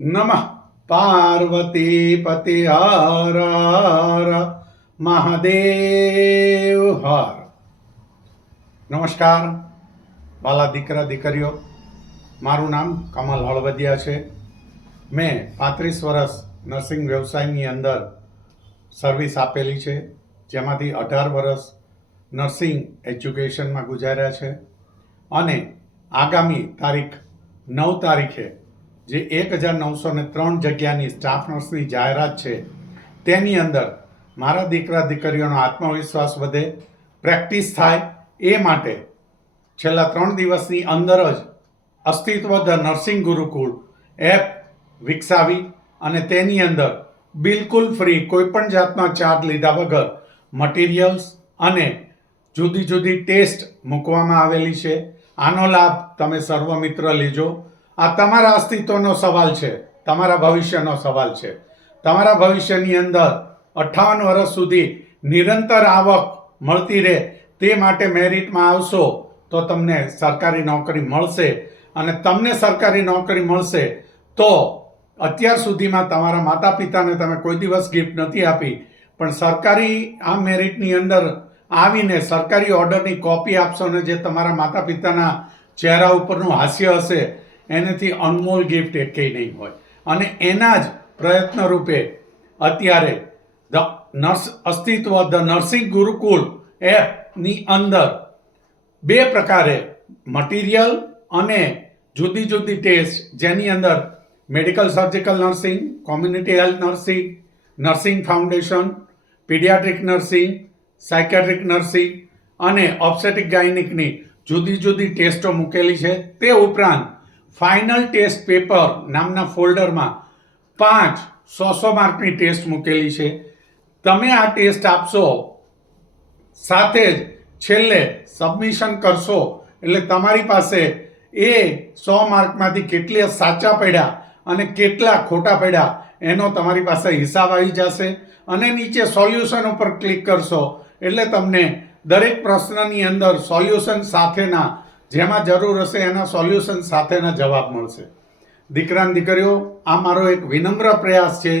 નમઃ પાર્વતી પતિ હર હર મહાદેવ હર. નમસ્કાર વાલા દીકરા દીકરીઓ, મારું નામ કમલ હળવદિયા છે. મેં 35 વર્ષ નર્સિંગ વ્યવસાયની અંદર સર્વિસ આપેલી છે, જેમાંથી 18 વર્ષ નર્સિંગ એજ્યુકેશનમાં ગુજાર્યા છે. અને આગામી તારીખ 9 તારીખે જે 1903 જગ્યાની સ્ટાફ નર્સની જાહેરાત છે, તેની અંદર મારા દીકરા દીકરીઓનો આત્મવિશ્વાસ વધે, પ્રેક્ટિસ થાય, એ માટે છેલ્લા 3 દિવસની અંદર જ અસ્તિત્વ ધ નર્સિંગ ગુરુકુળ એપ વિકસાવી અને તેની અંદર બિલકુલ ફ્રી, કોઈ પણ જાતનો ચાર્જ લીધા વગર મટીરિયલ્સ અને જુદી જુદી ટેસ્ટ મૂકવામાં આવેલી છે. આનો લાભ તમે સર્વ મિત્ર લેજો. આ તમારા અસ્તિત્વનો સવાલ છે, તમારા ભવિષ્યનો સવાલ છે. તમારા ભવિષ્યની અંદર 58 વર્ષ સુધી નિરંતર આવક મળતી રહે, તે માટે મેરિટમાં આવશો તો તમને સરકારી નોકરી મળશે. અને તમને સરકારી નોકરી મળશે તો અત્યાર સુધીમાં તમારા માતા પિતાને તમે કોઈ દિવસ ગિફ્ટ નથી આપી, પણ સરકારી આ મેરિટની અંદર આવીને સરકારી ઓર્ડરની કોપી આપશો ને જે તમારા માતા પિતાના ચહેરા ઉપરનું હાસ્ય હશે, એનાથી અનમોલ ગિફ્ટ એકેય નહીં હોય. અને એના જ પ્રયત્ન રૂપે અત્યારે અસ્તિત્વ ધ નર્સિંગ ગુરુકુળ એપની અંદર 2 પ્રકારે મટીરિયલ અને જુદી જુદી ટેસ્ટ, જેની અંદર medical surgical nursing, community health nursing, nursing foundation, paediatric nursing, psychiatric nursing અને ઓબ્સ્ટેટિક ગાયનિકની જુદી જુદી ટેસ્ટો મૂકેલી છે. તે ઉપરાંત ફાઇનલ ટેસ્ટ પેપર નામના ફોલ્ડરમાં 5 100 માર્કની ટેસ્ટ મૂકેલી છે. તમે આ ટેસ્ટ આપશો, સાથે જ છેલ્લે સબમિશન કરશો, એટલે તમારી પાસે એ 100 માર્કમાંથી કેટલા સાચા પડ્યા અને કેટલા ખોટા પડ્યા એનો તમારી પાસે હિસાબ આવી જશે. અને નીચે સોલ્યુશન ઉપર ક્લિક કરશો એટલે તમને દરેક પ્રશ્નની અંદર સોલ્યુશન સાથેના, જેમાં જરૂર હશે એના સોલ્યુશન સાથેના જવાબ મળશે. દીકરા દીકરીઓ, આ મારો એક વિનમ્ર પ્રયાસ છે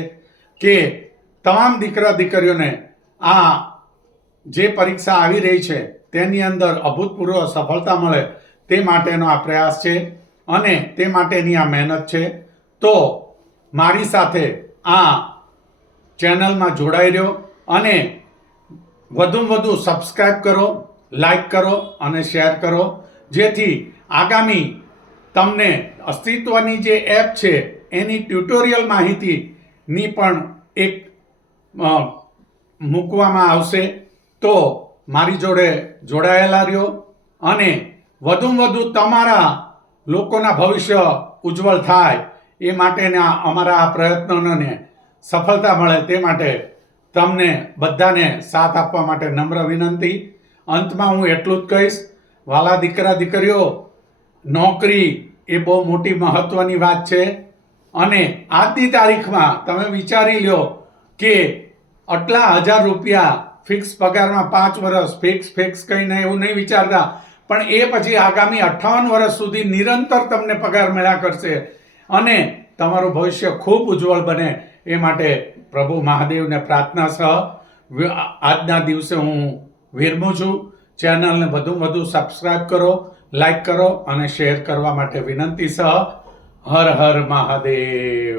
કે તમામ દીકરા દીકરીઓને આ જે પરીક્ષા આવી રહી છે તેની અંદર અભૂતપૂર્વ સફળતા મળે, તે માટેનો આ પ્રયાસ છે અને તે માટેની આ મહેનત છે. તો મારી સાથે આ ચેનલમાં જોડાઈ રહ્યો અને વધુમાં વધુ સબસ્ક્રાઈબ કરો, લાઈક કરો અને શેર કરો, જેથી આગામી તમને અસ્તિત્વની જે એપ છે એની ટ્યુટોરિયલ માહિતીની પણ એક મૂકવામાં આવશે. તો મારી જોડે જોડાયેલા રહ્યો અને વધુમાં વધુ તમારા લોકોના ભવિષ્ય ઉજ્જવળ થાય એ માટેના અમારા આ પ્રયત્નોને સફળતા મળે, તે માટે તમને બધાને સાથ આપવા માટે નમ્ર વિનંતી. અંતમાં હું એટલું જ કહીશ, વાલા દીકરા દીકરીઓ, નોકરી એ બહુ મોટી મહત્વની વાત છે. અને આજની તારીખમાં તમે વિચારી લો કે આટલા 1000 રૂપિયા ફિક્સ પગારમાં 5 વર્ષ ફિક્સ કહીને એવું નહીં વિચારતા, પણ એ પછી આગામી 58 વર્ષ સુધી નિરંતર તમને પગાર મળ્યા કરશે અને તમારું ભવિષ્ય ખૂબ ઉજ્જવળ બને, એ માટે પ્રભુ મહાદેવને પ્રાર્થના સહ આજના દિવસે હું વિરમું છું. ચેનલને વધુ સબસ્ક્રાઈબ કરો, લાઈક કરો અને શેર કરવા માટે વિનંતી સહ. હર હર મહાદેવ.